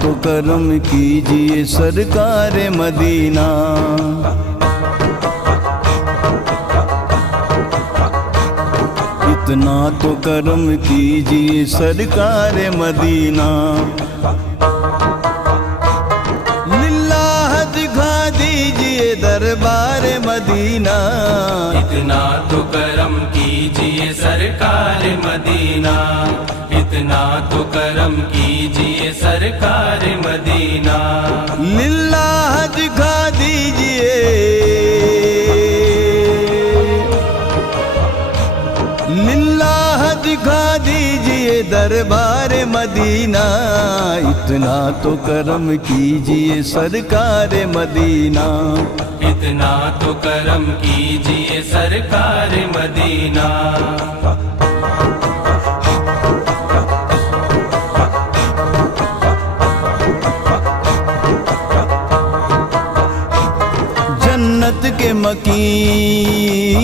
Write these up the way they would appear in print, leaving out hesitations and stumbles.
تو کرم کیجئے سرکار مدینہ۔ اتنا تو کرم کیجئے سرکار مدینہ۔ للہ دکھا دیجئے دربار مدینہ۔ اتنا تو کرم کیجئے سرکار مدینہ، اتنا تو کرم کیجئے سرکار مدینہ۔ للہ دکھا دیجئے، للہ دکھا دیجئے دربار مدینہ۔ اتنا تو کرم کیجئے سرکار مدینہ۔ اتنا تو کرم کیجئے سرکار مدینہ۔ جنت کے مکین،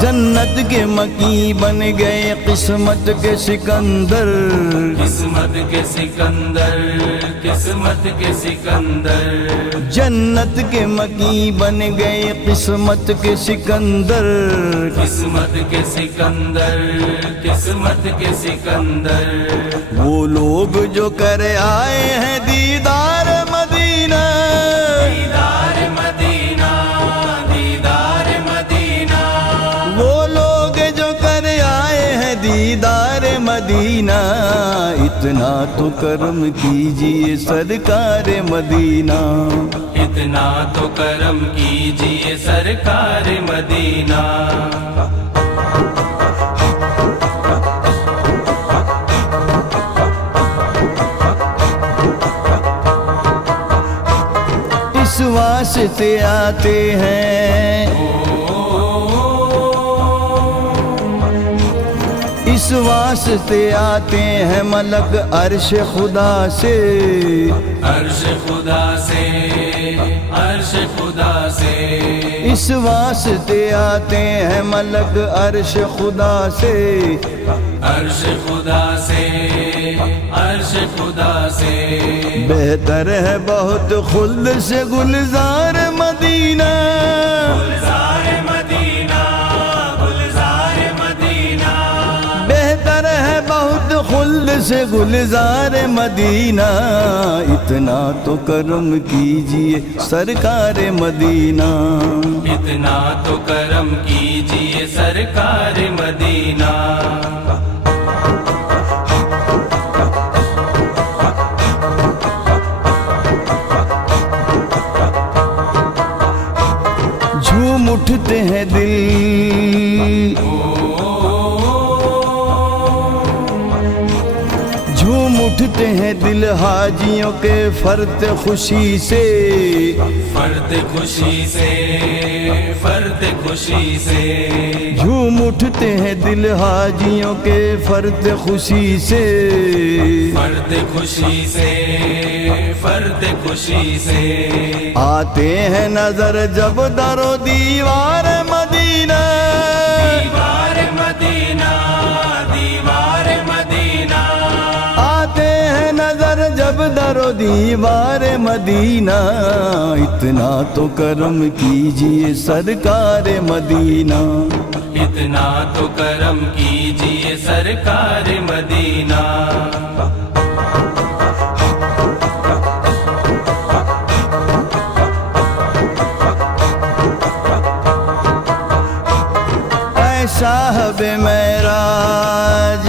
جنت کے مکین بن گئے قسمت کے سکندر۔ قسمت کے سکندر، قسمت کے سکندر۔ جنت کے مکین بن گئے قسمت کے سکندر۔ قسمت کے سکندر، قسمت کے سکندر۔ وہ لوگ جو کر آئے ہیں دیدار مدینہ، دیدار مدینہ، دیدار مدینہ۔ وہ لوگ جو کر آئے ہیں دیدار مدینہ۔ اتنا تو کرم کیجئے سرکار مدینہ۔ اتنا تو کرم کیجئے سرکار مدینہ۔ اس واسطے آتے ہیں، اس واسطے آتے ہیں ملک عرش خدا سے، عرش خدا سے، عرش خدا سے۔ اس واسطے آتے ہیں ملک عرش خدا سے، عرش خدا سے، عرش خدا سے۔ بہتر ہے بہت خلد سے گلزار مدینہ، گلزار مدینہ، گلزار مدینہ۔ بہتر ہے بہت خلد سے گلزار مدینہ۔ اتنا تو کرم کیجئے سرکار مدینہ۔ اتنا تو کرم کیجئے سرکار مدینہ۔ جھوم اٹھتے ہیں دل، جھوم اٹھتے ہیں دل حاجیوں کے فرد خوشی سے، فرد خوشی سے، فرد خوشی سے۔ جھوم اٹھتے ہیں دل حاجیوں کے فرد خوشی سے، فرد خوشی سے، فرد خوشی سے۔ آتے ہیں نظر جب در و دیوار مدینہ، دیوار مدینہ، دیوار مدینہ۔ آتے ہیں نظر جب در و دیوار مدینہ۔ اتنا تو کرم کیجئے سرکار مدینہ۔ اتنا تو کرم کیجئے سرکار مدینہ۔ اے صاحب معراج،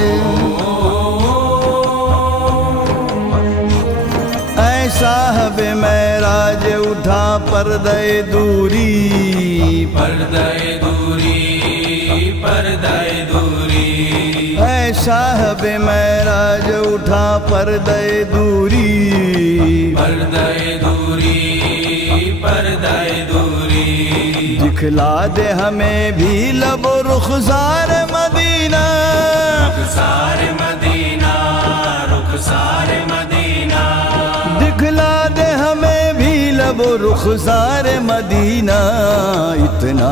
اے صاحب معراج اٹھا پردہ دوری، پردہ دوری، پردہ دوری۔ اے صاحب معراج اٹھا پردہ دوری، پردہ دوری، پردہ دوری۔ دکھلا دے ہمیں بھی لب و رخسار مدینہ، رخسار مدینہ، رخسار مدینہ۔ دکھلا دے ہمیں بھی لب و رخسار مدینہ۔ اتنا